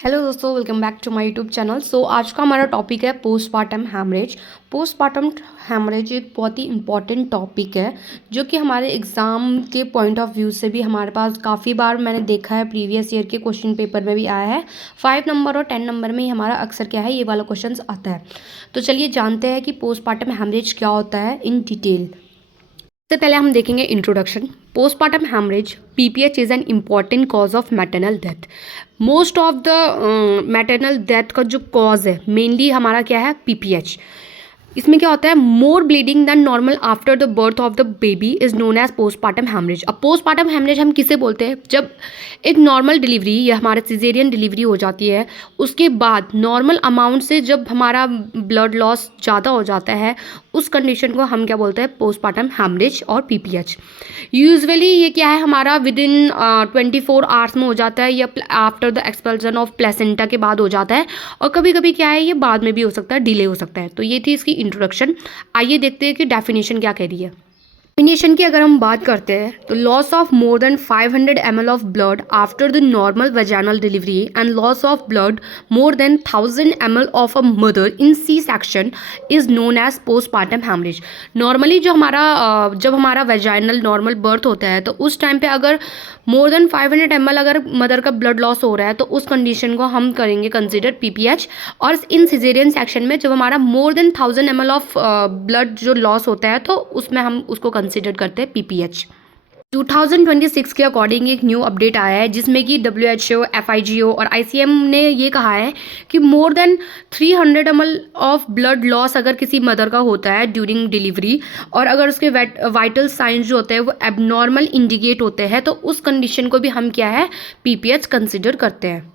Hello दोस्तों, welcome back to my YouTube channel. आज का हमारा टॉपिक है पोस्टपार्टम हैमरेज। पोस्टपार्टम हैमरेज एक बहुत ही इंपॉर्टेंट टॉपिक है जो कि हमारे एग्ज़ाम के पॉइंट ऑफ व्यू से भी हमारे पास काफ़ी बार मैंने देखा है, प्रीवियस ईयर के क्वेश्चन पेपर में भी आया है। 5 नंबर और 10 नंबर में ही हमारा अक्सर क्या है, ये वाला क्वेश्चन आता है। तो चलिए जानते हैं कि पोस्टपार्टम हैमरेज क्या होता है इन डिटेल। सबसे पहले हम देखेंगे introduction. Postpartum haemorrhage PPH is an important cause of maternal death. Most of the maternal death का जो कॉज है मेनली हमारा क्या है, पीपीएच। इसमें क्या होता है, more bleeding than normal after the birth of the baby is known as postpartum haemorrhage. अब पोस्टपार्टम हैमरेज हम किसे बोलते हैं, जब एक नॉर्मल डिलीवरी या हमारे सिजेरियन डिलीवरी हो जाती है उसके बाद नॉर्मल अमाउंट से जब हमारा ब्लड लॉस ज़्यादा हो जाता है, उस कंडीशन को हम क्या बोलते हैं, पोस्टपार्टम हैमरेज और पीपीएच। यूजुअली ये क्या है, हमारा विद इन 24 आवर्स में हो जाता है या after the expulsion of placenta के बाद हो जाता है, और कभी कभी क्या है, ये बाद में भी हो सकता है, डिले हो सकता है। तो ये थी इसकी इंट्रोडक्शन। आइए देखते हैं कि डेफिनेशन क्या कह रही है। डेफिनेशन की अगर हम बात करते हैं तो loss of more than 500 ml of blood after the normal vaginal delivery and loss of blood more than 1000 ml of a mother in C section is known as postpartum haemorrhage. Normally जब हमारा vaginal normal birth होता है तो उस time पे अगर मोर than 500 ml अगर mother का ब्लड लॉस हो रहा है तो उस कंडीशन को हम करेंगे कंसिडर पीपीएच। और इन सिजेरियन सेक्शन में जब हमारा मोर देन 1000 ml ऑफ ब्लड जो लॉस होता है तो उसमें हम उसको कंसिडर करते हैं पीपीएच। 2026 के अकॉर्डिंग एक न्यू अपडेट आया है जिसमें कि WHO, FIGO और ICM ने ये कहा है कि more than 300 ml of blood loss अगर किसी मदर का होता है ड्यूरिंग डिलीवरी और अगर उसके वाइटल साइंस जो होते हैं वो एबनॉर्मल इंडिकेट होते हैं तो उस कंडीशन को भी हम क्या है, पीपीएच कंसिडर करते हैं।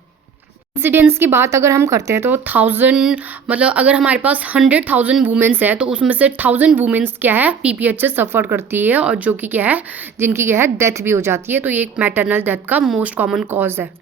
इंसिडेंस की बात अगर हम करते हैं तो 1000 मतलब अगर हमारे पास 100,000 वुमेन्स है तो उसमें से 1000 वुमेन्स क्या है, पीपीएच से सफ़र करती है और जो कि क्या है, जिनकी क्या है, डेथ भी हो जाती है। तो ये एक मैटरनल डेथ का मोस्ट कॉमन कॉज है।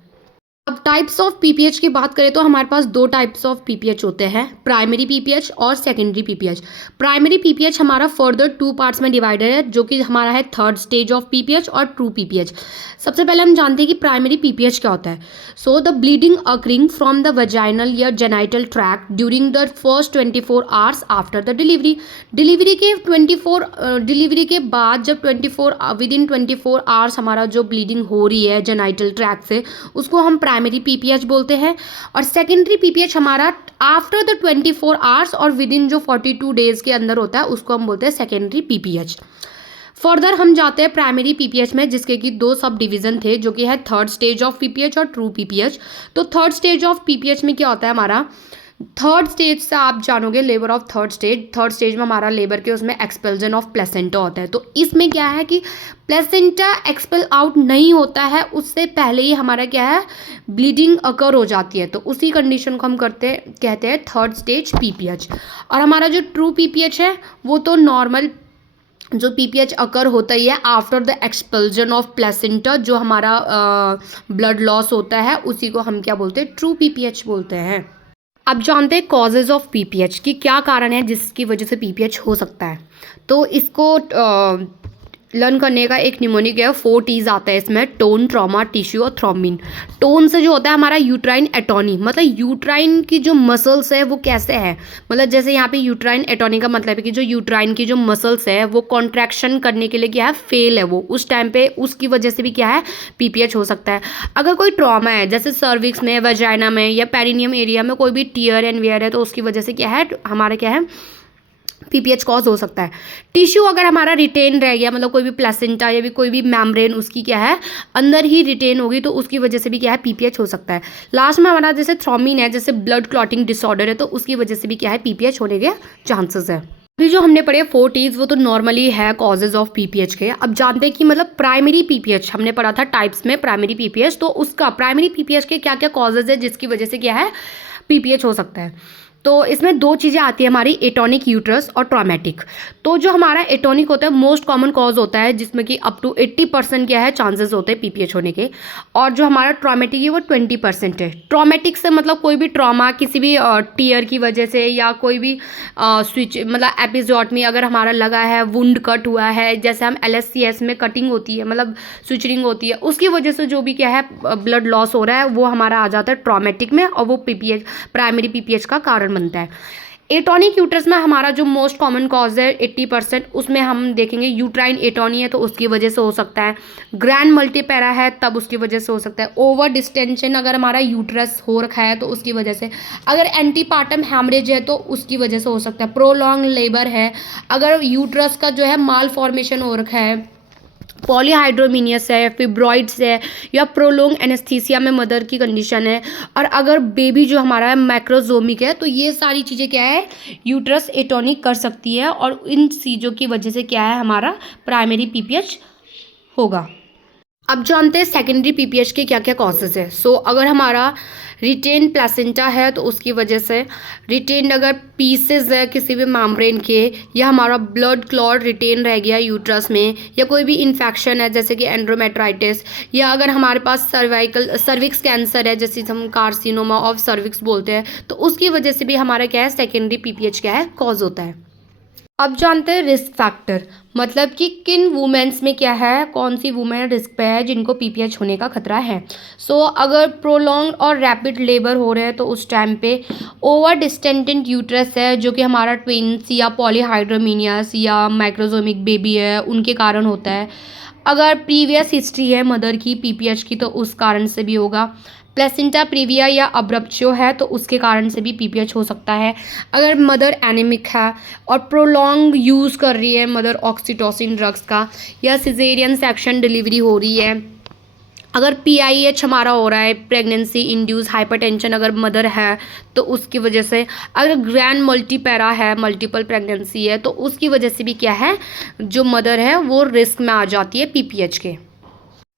अब टाइप्स ऑफ पीपीएच की बात करें तो हमारे पास दो टाइप्स ऑफ पीपीएच होते हैं, प्राइमरी पीपीएच और सेकेंडरी पीपीएच। प्राइमरी पीपीएच हमारा फर्दर 2 पार्ट्स में डिवाइडेड है जो कि हमारा है थर्ड स्टेज ऑफ पीपीएच और ट्रू पीपीएच। सबसे पहले हम जानते हैं कि प्राइमरी पीपीएच क्या होता है। So the bleeding occurring from the vaginal या genital tract during the first 24 hours after the delivery. Delivery के बाद जब 24 आवर्स हमारा जो ब्लीडिंग हो रही है जेनाइटल ट्रैक्ट से, उसको हम प्राइमरी पीपीएच बोलते हैं। और सेकेंडरी पीपीएच हमारा आफ्टर द 24 आवर्स और विद इन जो 42 डेज के अंदर होता है उसको हम बोलते हैं सेकेंडरी पीपीएच। फर्दर हम जाते हैं प्राइमरी पीपीएच में जिसके कि 2 सब डिवीजन थे जो कि है थर्ड स्टेज ऑफ पीपीएच और ट्रू पीपीएच। तो थर्ड स्टेज ऑफ पीपीएच में क्या होता है, हमारा थर्ड स्टेज से आप जानोगे लेबर ऑफ थर्ड स्टेज में हमारा लेबर के उसमें एक्सपेल्जन ऑफ प्लेसेंटा होता है। तो इसमें क्या है कि प्लेसेंटा एक्सपेल आउट नहीं होता है, उससे पहले ही हमारा क्या है, ब्लीडिंग अकर हो जाती है। तो उसी कंडीशन को हम कहते हैं थर्ड स्टेज पीपीएच। और हमारा जो ट्रू पीपीएच है वो तो नॉर्मल जो पीपीएच अकर होता ही है after the expulsion of placenta, जो हमारा ब्लड लॉस होता है उसी को हम क्या बोलते हैं, ट्रू पीपीएच बोलते हैं। अब जानते हैं कॉजेज ऑफ पीपीएच की क्या कारण है जिसकी वजह से पीपीएच हो सकता है। तो इसको लर्न करने का एक निमोनिक है, 4 T's आता है इसमें, टोन, ट्रॉमा, टिश्यू और थ्रोम्बिन। टोन से जो होता है हमारा यूट्राइन एटोनी, मतलब यूट्राइन की जो मसल्स है वो कैसे है, मतलब जैसे यहाँ पे यूट्राइन एटोनी का मतलब है कि जो यूट्राइन की जो मसल्स है वो कॉन्ट्रैक्शन करने के लिए क्या है, फेल है, वो उस टाइम पे उसकी वजह से भी क्या है, पीपीएच हो सकता है। अगर कोई ट्रॉमा है जैसे सर्विक्स में, वजाइना में या पेरिनियम एरिया में कोई भी टियर एंड वेयर है तो उसकी वजह से क्या है, हमारा क्या है, पीपीएच कॉज हो सकता है। टिश्यू अगर हमारा रिटेन रह गया, मतलब कोई भी प्लेसेंटा या भी कोई भी मेम्ब्रेन उसकी क्या है, अंदर ही रिटेन होगी तो उसकी वजह से भी क्या है, पीपीएच हो सकता है। लास्ट में हमारा जैसे थ्रोम्बिन है, जैसे ब्लड क्लॉटिंग डिसऑर्डर है तो उसकी वजह से भी क्या है, पीपीएच होने के चांसेस है। अभी जो हमने पढ़े 4 T's वो तो नॉर्मली है कॉजेज ऑफ पीपीएच के। अब जानते हैं कि मतलब प्राइमरी पीपीएच हमने पढ़ा था टाइप्स में, प्राइमरी पीपीएच, तो उसका प्राइमरी पीपीएच के क्या क्या कॉजेज है जिसकी वजह से क्या है, पीपीएच हो सकता है। तो इसमें दो चीज़ें आती है हमारी, एटॉनिक यूट्रस और ट्रॉमेटिक। तो जो हमारा एटॉनिक होता है मोस्ट कॉमन कॉज होता है, जिसमें कि अप टू 80% क्या है चांसेस होते हैं पीपीएच होने के, और जो हमारा ट्रॉमेटिक है वो 20% है। ट्रॉमेटिक से मतलब कोई भी ट्रॉमा, किसी भी टीयर की वजह से, या कोई भी स्विच मतलब एपिजोटमी अगर हमारा लगा है, वुंड कट हुआ है, जैसे हम एलएससीएस में कटिंग होती है मतलब स्विचरिंग होती है, उसकी वजह से जो भी क्या है ब्लड लॉस हो रहा है वो हमारा आ जाता है ट्रॉमेटिक में, और वो पीपीएच प्राइमरी पीपीएच का कारण बनता है। एटॉनिक यूट्रस में हमारा जो मोस्ट कॉमन कॉज है 80%, उसमें हम देखेंगे यूट्राइन एटॉनी है तो उसकी वजह से हो सकता है, ग्रैंड मल्टीपैरा है तब उसकी वजह से हो सकता है, ओवर डिस्टेंशन अगर हमारा यूट्रस हो रखा है तो उसकी वजह से, अगर एंटीपार्टम हैमरेज है तो उसकी वजह से हो सकता है, प्रोलॉन्ग लेबर है, अगर यूट्रस का जो है माल फॉर्मेशन हो रखा है, पॉलीहाइड्रोमिनियस है, फिब्रॉइड्स है, या प्रोलोंग एनेस्थीसिया में मदर की कंडीशन है, और अगर बेबी जो हमारा है मैक्रोजोमिक है, तो ये सारी चीज़ें क्या है यूट्रस एटॉनिक कर सकती है, और इन चीज़ों की वजह से क्या है हमारा प्राइमरी पीपीएच होगा। अब जानते हैं सेकेंडरी पीपीएच के क्या क्या कॉजेज़ है। सो अगर हमारा रिटेन प्लेसेंटा है तो उसकी वजह से, रिटेन अगर पीसेस है किसी भी मेम्ब्रेन के, या हमारा ब्लड क्लॉट रिटेन रह गया यूट्रस में, या कोई भी इन्फेक्शन है जैसे कि एंड्रोमेट्राइटिस, या अगर हमारे पास सर्विक्स कैंसर है जैसे हम कार्सिनोमा ऑफ सर्विक्स बोलते हैं, तो उसकी वजह से भी हमारा क्या है सेकेंडरी पीपीएच क्या है कॉज होता है। अब जानते हैं रिस्क फैक्टर, मतलब कि किन वुमेन्स में क्या है, कौन सी वुमेन रिस्क पे है जिनको पीपीएच होने का खतरा है। सो अगर प्रोलॉन्ग और रैपिड लेबर हो रहे हैं तो उस टाइम पे, ओवर डिस्टेंटेड यूट्रस है जो कि हमारा ट्विंस या पॉलीहाइड्रोमिनियस या माइक्रोजोमिक बेबी है उनके कारण होता है, अगर प्रीवियस हिस्ट्री है मदर की पीपीएच की तो उस कारण से भी होगा, प्लेसेंटा प्रीविया या अब्रप्चो है तो उसके कारण से भी पीपीएच हो सकता है, अगर मदर एनीमिक है और प्रोलॉन्ग यूज़ कर रही है मदर ऑक्सीटोसिन ड्रग्स का, या सिजेरियन सेक्शन डिलीवरी हो रही है, अगर पीआईएच हमारा हो रहा है प्रेगनेंसी इंड्यूस हाइपरटेंशन अगर मदर है तो उसकी वजह से, अगर ग्रैंड मल्टीपैरा है मल्टीपल प्रेगनेंसी है तो उसकी वजह से भी क्या है जो मदर है वो रिस्क में आ जाती है पीपीएच के।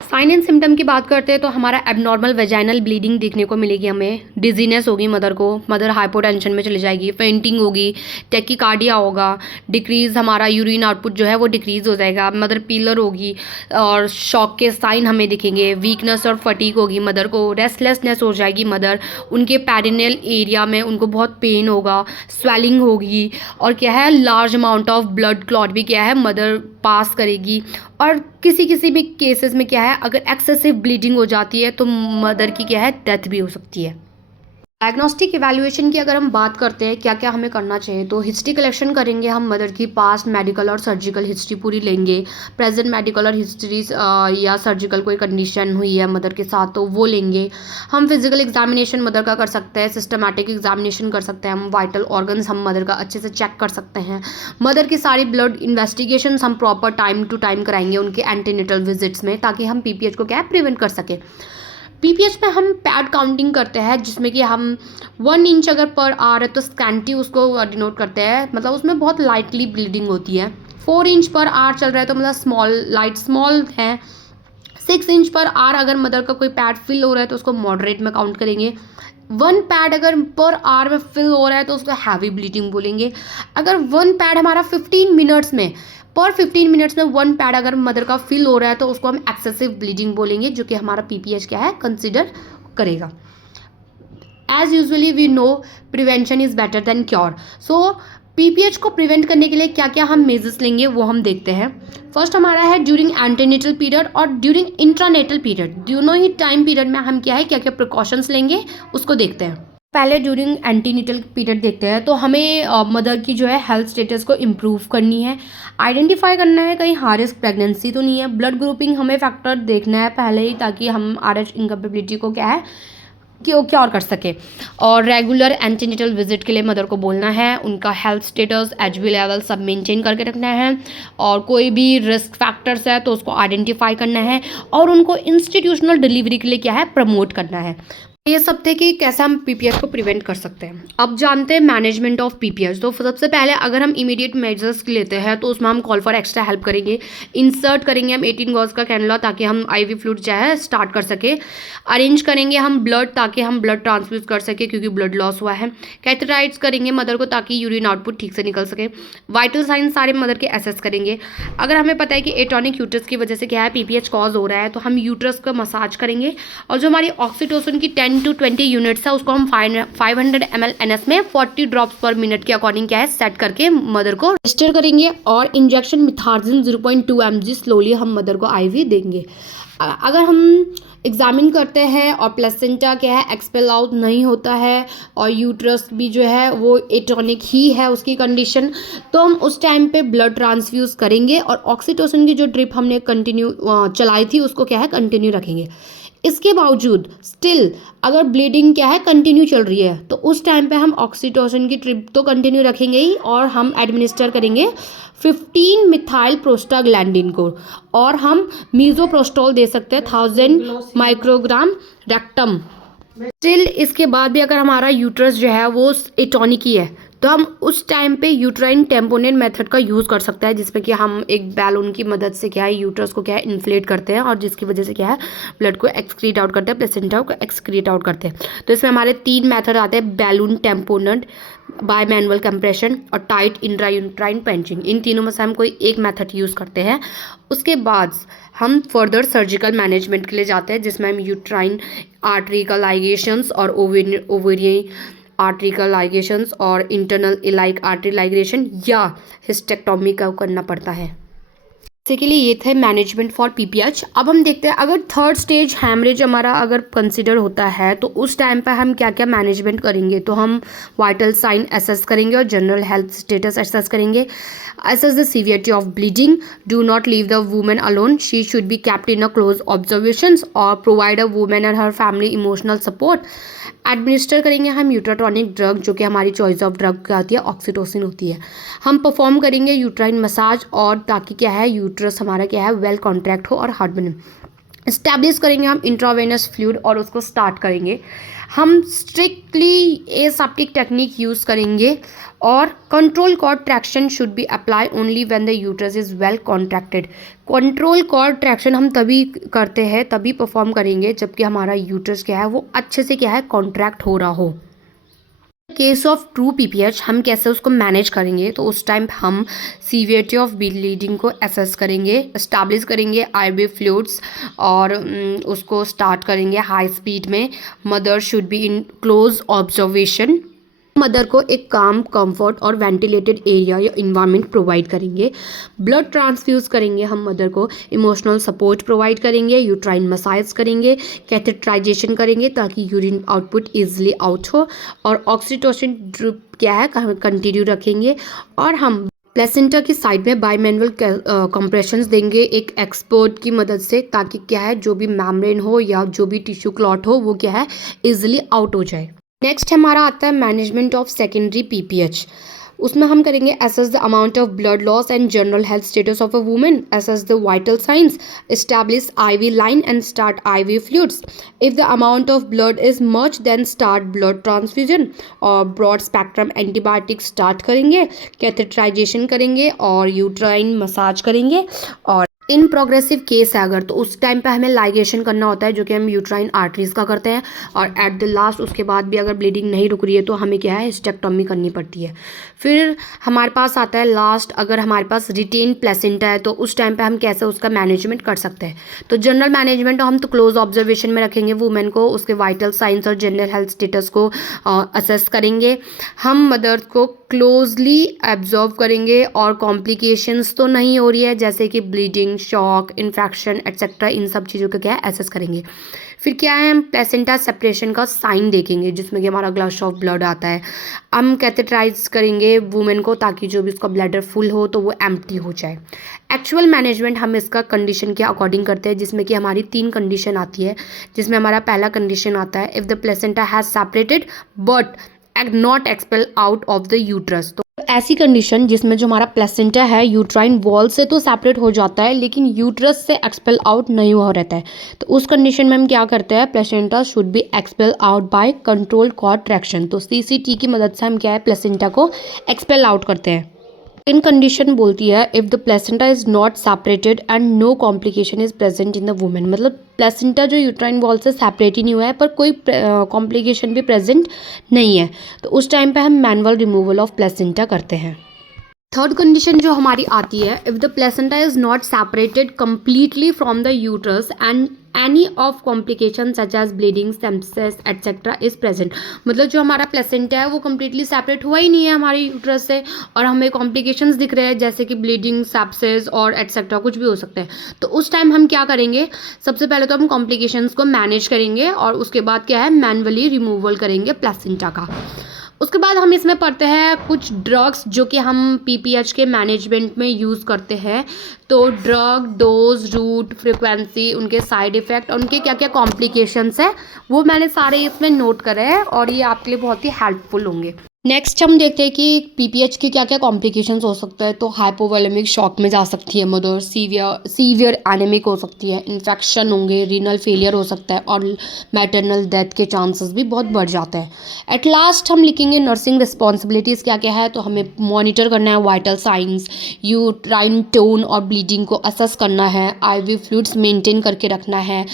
साइन एंड सिम्टम की बात करते हैं तो हमारा एबनॉर्मल वेजाइनल ब्लीडिंग देखने को मिलेगी, हमें डिजीनेस होगी मदर को, मदर हाइपोटेंशन में चली जाएगी, फेंटिंग होगी, टेकिकार्डिया होगा, डिक्रीज़ हमारा यूरिन आउटपुट जो है वो डिक्रीज़ हो जाएगा, मदर पीलर होगी और शॉक के साइन हमें दिखेंगे, वीकनेस और फटीक होगी मदर को, रेस्टलेसनेस हो जाएगी मदर, उनके पेरिनेल एरिया में उनको बहुत पेन होगा, स्वेलिंग होगी, और क्या है large amount of blood clot भी क्या है मदर पास करेगी, और किसी किसी भी केसेस में क्या है अगर एक्सेसिव ब्लीडिंग हो जाती है तो मदर की क्या है डेथ भी हो सकती है। डायग्नोस्टिक इवैल्यूएशन की अगर हम बात करते हैं क्या क्या हमें करना चाहिए, तो हिस्ट्री कलेक्शन करेंगे हम, मदर की पास्ट मेडिकल और सर्जिकल हिस्ट्री पूरी लेंगे, प्रेजेंट मेडिकल और हिस्ट्री या सर्जिकल कोई कंडीशन हुई है मदर के साथ तो वो लेंगे हम, फिजिकल एग्जामिनेशन मदर का कर सकते हैं, सिस्टमैटिक एग्जामिनेशन कर सकते हैं हम, वाइटल ऑर्गन्स हम मदर का अच्छे से चेक कर सकते हैं, मदर की सारी ब्लड इन्वेस्टिगेशन हम प्रॉपर टाइम टू टाइम कराएंगे उनके एंटीनेटल विजिट्स में, ताकि हम पीपीएच को क्या है प्रिवेंट कर सकें। पीपीएच में हम पैड काउंटिंग करते हैं जिसमें कि हम 1 इंच अगर पर आर है तो स्कैंटी उसको डिनोट करते हैं, मतलब उसमें बहुत लाइटली ब्लीडिंग होती है, 4 इंच पर आर चल रहा है तो मतलब स्मॉल लाइट स्मॉल है, 6 इंच पर आर अगर मदर का कोई पैड फिल हो रहा है तो उसको मॉडरेट में काउंट करेंगे, 1 पैड अगर पर आर में फिल हो रहा है तो उसको हैवी ब्लीडिंग बोलेंगे, अगर 1 पैड हमारा 15 मिनट्स में पर 15 मिनट्स में 1 पैड अगर मदर का फिल हो रहा है तो उसको हम एक्सेसिव ब्लीडिंग बोलेंगे, जो कि हमारा पीपीएच क्या है कंसिडर करेगा। As usually we know prevention is better than cure. So PPH को प्रिवेंट करने के लिए क्या क्या हम मेजर्स लेंगे वो हम देखते हैं। फर्स्ट हमारा है ड्यूरिंग एंटीनेटल पीरियड और ड्यूरिंग इंट्रानेटल पीरियड, दोनों ही टाइम पीरियड में हम क्या है क्या क्या प्रिकॉशंस लेंगे उसको देखते हैं। पहले ड्यूरिंग एंटीनेटल पीरियड देखते हैं तो हमें मदर की जो है हेल्थ स्टेटस को इम्प्रूव करनी है, आइडेंटिफाई करना है कहीं हाई रिस्क प्रेगनेंसी तो नहीं है, ब्लड ग्रुपिंग हमें फैक्टर देखना है पहले ही ताकि हम आरएच इनकैपेबिलिटी को क्या है क्योर कर सके, और रेगुलर एंटीनेटल विजिट के लिए मदर को बोलना है, उनका हेल्थ स्टेटस एचबी लेवल सब मेंटेन करके रखना है, और कोई भी रिस्क फैक्टर्स है तो उसको आइडेंटिफाई करना है, और उनको इंस्टीट्यूशनल डिलीवरी के लिए क्या है प्रमोट करना है। ये सब थे कि कैसे हम पीपीएच को प्रिवेंट कर सकते हैं। अब जानते हैं मैनेजमेंट ऑफ पीपीएच। तो सबसे पहले अगर हम इमीडिएट मेजर्स लेते हैं तो उसमें हम कॉल फॉर एक्स्ट्रा हेल्प करेंगे। इंसर्ट करेंगे हम 18 गॉज का कैनुला ताकि हम आईवी फ्लूइड जो है स्टार्ट कर सके। अरेंज करेंगे हम ब्लड ताकि हम ब्लड ट्रांसफ्यूज कर सके क्योंकि ब्लड लॉस हुआ है। कैथेटराइज करेंगे मदर को ताकि यूरिन आउटपुट ठीक से निकल सके। वाइटल साइंस सारे मदर के एसेस करेंगे। अगर हमें पता है कि एटॉनिक यूट्रस की वजह से क्या है पीपीएच कॉज हो रहा है तो हम यूट्रस का मसाज करेंगे और जो हमारी ऑक्सीटोसिन की 10 to 20 यूनिट्स है उसको हम 500 ml NS में 40 ड्रॉप्स पर मिनट के अकॉर्डिंग क्या है सेट करके मदर को रजिस्टर करेंगे और इंजेक्शन मिथार्जिन 0.2 mg स्लोली हम मदर को आईवी देंगे। अगर हम एग्जामिन करते हैं और प्लेसेंटा क्या है एक्सपेल आउट नहीं होता है और यूट्रस भी जो है वो एटॉनिक ही है उसकी कंडीशन, तो हम उस टाइम पे ब्लड ट्रांसफ्यूज करेंगे और ऑक्सीटोसिन की जो ड्रिप हमने कंटिन्यू चलाई थी उसको क्या है कंटिन्यू रखेंगे। इसके बावजूद स्टिल अगर ब्लीडिंग क्या है कंटिन्यू चल रही है तो उस टाइम पे हम ऑक्सीटोसिन की ट्रिप तो कंटिन्यू रखेंगे ही और हम एडमिनिस्टर करेंगे 15 मिथाइल प्रोस्टाग्लैंडिन को और हम मीजोप्रोस्टोल दे सकते हैं 1000 माइक्रोग्राम रेक्टम। स्टिल इसके बाद भी अगर हमारा यूट्रस जो है वो एटॉनिक ही है तो हम उस टाइम पे यूट्राइन टेम्पोनेट मेथड का यूज़ कर सकते हैं जिसमें कि हम एक बैलून की मदद से क्या है यूट्रस को क्या है इन्फ्लेट करते हैं और जिसकी वजह से क्या है ब्लड को एक्सक्रीट आउट करते हैं प्लेसेंटा को एक्सक्रीट आउट करते हैं। तो इसमें हमारे 3 मेथड आते हैं balloon tamponade bye manual compression और टाइट इंट्रायूट्राइन पेंचिंग। इन तीनों में से हम कोई एक मेथड यूज़ करते हैं। उसके बाद हम फर्दर सर्जिकल मैनेजमेंट के लिए जाते हैं जिसमें हम यूट्राइन आर्टरी का लाइगेशंस और ओवेरियन आर्टरी का लाइगेशंस और इंटरनल इलाइक आर्टरी लाइगेशन या हिस्टेक्टोमी का करना पड़ता है। बेसिकली ये थे मैनेजमेंट फॉर पीपीएच। अब हम देखते हैं अगर थर्ड स्टेज हैमरेज हमारा अगर कंसिडर होता है तो उस टाइम पर हम क्या क्या मैनेजमेंट करेंगे। तो हम वाइटल साइन एसेस करेंगे और जनरल हेल्थ स्टेटस एसेस करेंगे। Assess the severity of bleeding, do not leave the women alone, she should be kept in a close observations और provide a women and her family emotional support. Administer करेंगे हम यूट्राटॉनिक drug जो कि हमारी choice of drug क्या होती है oxytocin होती है। हम परफॉर्म करेंगे यूट्राइन मसाज और ताकि क्या है यूट्रस हमारा क्या है वेल कॉन्ट्रैक्ट हो और हार्ट बने। इस्टेब्लिश करेंगे हम इंट्रावेनस फ्लूइड और उसको स्टार्ट करेंगे। हम स्ट्रिक्टली एसेप्टिक टेक्निक यूज़ करेंगे और control cord traction should be apply only when the uterus is well contracted. Control cord traction हम तभी करते हैं तभी परफॉर्म करेंगे जबकि हमारा यूट्रस क्या है वो अच्छे से क्या है कॉन्ट्रैक्ट हो रहा हो। केस ऑफ ट्रू पीपीएच हम कैसे उसको मैनेज करेंगे तो उस टाइम हम सीवियरिटी ऑफ ब्लीडिंग को एसेस करेंगे, एस्टैब्लिश करेंगे आईवी फ्लूइड्स और उसको स्टार्ट करेंगे हाई स्पीड में। Mother should be in close observation. Mother को एक काम, कंफर्ट और वेंटिलेटेड एरिया या इन्वायरमेंट प्रोवाइड करेंगे। ब्लड ट्रांसफ्यूज करेंगे हम मदर को, इमोशनल सपोर्ट प्रोवाइड करेंगे, यूट्राइन मसाज करेंगे, कैथेटराइजेशन करेंगे ताकि यूरिन आउटपुट इजीली आउट हो और ऑक्सीटोसिन ड्रिप क्या है कंटिन्यू रखेंगे। और हम प्लेसेंटा की साइड में बायमैनुअल कंप्रेशंस देंगे एक एक्सपर्ट की मदद से ताकि क्या है जो भी मेम्ब्रेन हो या जो भी टिश्यू क्लॉट हो वो क्या है इजीली आउट हो जाए। नेक्स्ट हमारा आता है मैनेजमेंट ऑफ सेकेंडरी पीपीएच। उसमें हम करेंगे assess the amount of blood loss and general health status of a women, assess the vital signs, establish IV line and start IV fluids. If the amount of blood is much then start blood transfusion और broad spectrum antibiotic start करेंगे, catheterisation करेंगे और uterine massage करेंगे। और इन progressive case है अगर तो उस टाइम पे हमें लाइगेशन करना होता है जो कि हम यूट्राइन आर्टरीज का करते हैं और एट द लास्ट उसके बाद भी अगर ब्लीडिंग नहीं रुक रही है तो हमें क्या है हिस्टेक्टोमी करनी पड़ती है। फिर हमारे पास आता है लास्ट अगर हमारे पास रिटेन प्लेसेंटा है तो उस टाइम पे हम कैसे उसका मैनेजमेंट कर सकते हैं। तो जनरल मैनेजमेंट हम तो क्लोज ऑब्जर्वेशन में रखेंगे वुमेन को, उसके वाइटल साइंस और जनरल हेल्थ स्टेटस को असेस करेंगे। हम मदर को क्लोजली ऑब्जर्व करेंगे और कॉम्प्लिकेशंस तो नहीं हो रही है जैसे कि ब्लीडिंग, शॉक, इन्फेक्शन एट्सेट्रा, इन सब चीज़ों का क्या है एसेस करेंगे। फिर क्या है हम प्लेसेंटा सेपरेशन का साइन देखेंगे जिसमें कि हमारा ग्लश ऑफ ब्लड आता है। हम कैथेटराइज करेंगे वुमेन को ताकि जो भी उसका ब्लैडर फुल हो तो वो एम्प्टी हो जाए। एक्चुअल मैनेजमेंट हम इसका कंडीशन के अकॉर्डिंग करते हैं जिसमें कि हमारी 3 कंडीशन आती है जिसमें हमारा पहला कंडीशन आता है if the placenta has separated but not expel out of the uterus. तो ऐसी कंडीशन जिसमें जो हमारा प्लेसेंटा है यूट्राइन वॉल से तो सेपरेट हो जाता है लेकिन यूट्रस से एक्सपेल आउट नहीं हुआ रहता है, तो उस कंडीशन में हम क्या करते हैं, placenta should be expel out by control contraction. तो सीसीटी की मदद से हम क्या है, प्लेसेंटा को एक्सपेल आउट करते हैं। इन कंडीशन बोलती है if the placenta is not separated and no complication is present in the women, मतलब प्लेसेंटा जो यूट्राइन वॉल से सेपरेट ही नहीं हुआ है पर कोई कॉम्प्लिकेशन भी प्रेजेंट नहीं है, तो उस टाइम पे हम मैनुअल रिमूवल ऑफ प्लेसेंटा करते हैं। थर्ड कंडीशन जो हमारी आती है, if the placenta is not separated completely from the uterus and any of complication such as bleeding sepsis etcetera is present, मतलब जो हमारा प्लेसेंटा है वो कम्प्लीटली सेपरेट हुआ ही नहीं है हमारे यूट्रस से और हमें कॉम्प्लिकेशंस दिख रहे हैं जैसे कि ब्लीडिंग सेप्सिस और एटसेट्रा कुछ भी हो सकते हैं, तो उस टाइम हम क्या करेंगे, सबसे पहले तो हम कॉम्प्लिकेशंस को मैनेज करेंगे और उसके बाद क्या है, मैनुअली रिमूवल करेंगे प्लेसेंटा का। उसके बाद हम इसमें पढ़ते हैं कुछ ड्रग्स जो कि हम पीपीएच के मैनेजमेंट में यूज़ करते हैं, तो ड्रग डोज रूट फ्रिक्वेंसी, उनके साइड इफ़ेक्ट और उनके क्या क्या कॉम्प्लिकेशंस है वो मैंने सारे इसमें नोट करे हैं और ये आपके लिए बहुत ही हेल्पफुल होंगे। नेक्स्ट हम देखते हैं कि पीपीएच के क्या क्या कॉम्प्लिकेशंस हो सकता है, तो हाइपोवोलेमिक शॉक में जा सकती है मदर, सीवियर एनीमिक हो सकती है, इन्फेक्शन होंगे, रीनल फेलियर हो सकता है और मैटरनल डेथ के चांसेस भी बहुत बढ़ जाते हैं। एट लास्ट हम लिखेंगे नर्सिंग रिस्पॉन्सिबिलिटीज़ क्या क्या है, तो हमें मॉनिटर करना है वाइटल साइंस, यूट्राइन टोन और ब्लीडिंग को असेस करना है, आईवी फ्लूइड्स मेंटेन करके रखना है,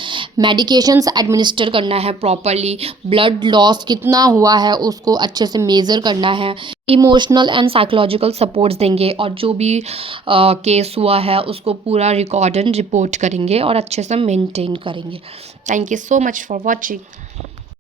मेडिकेशंस एडमिनिस्टर करना है प्रॉपरली, ब्लड लॉस कितना हुआ है उसको अच्छे से मेज़र करना है, इमोशनल एंड साइकोलॉजिकल सपोर्ट्स देंगे और जो भी केस हुआ है उसको पूरा रिकॉर्ड एंड रिपोर्ट करेंगे और अच्छे से मेंटेन करेंगे। Thank you so much for watching.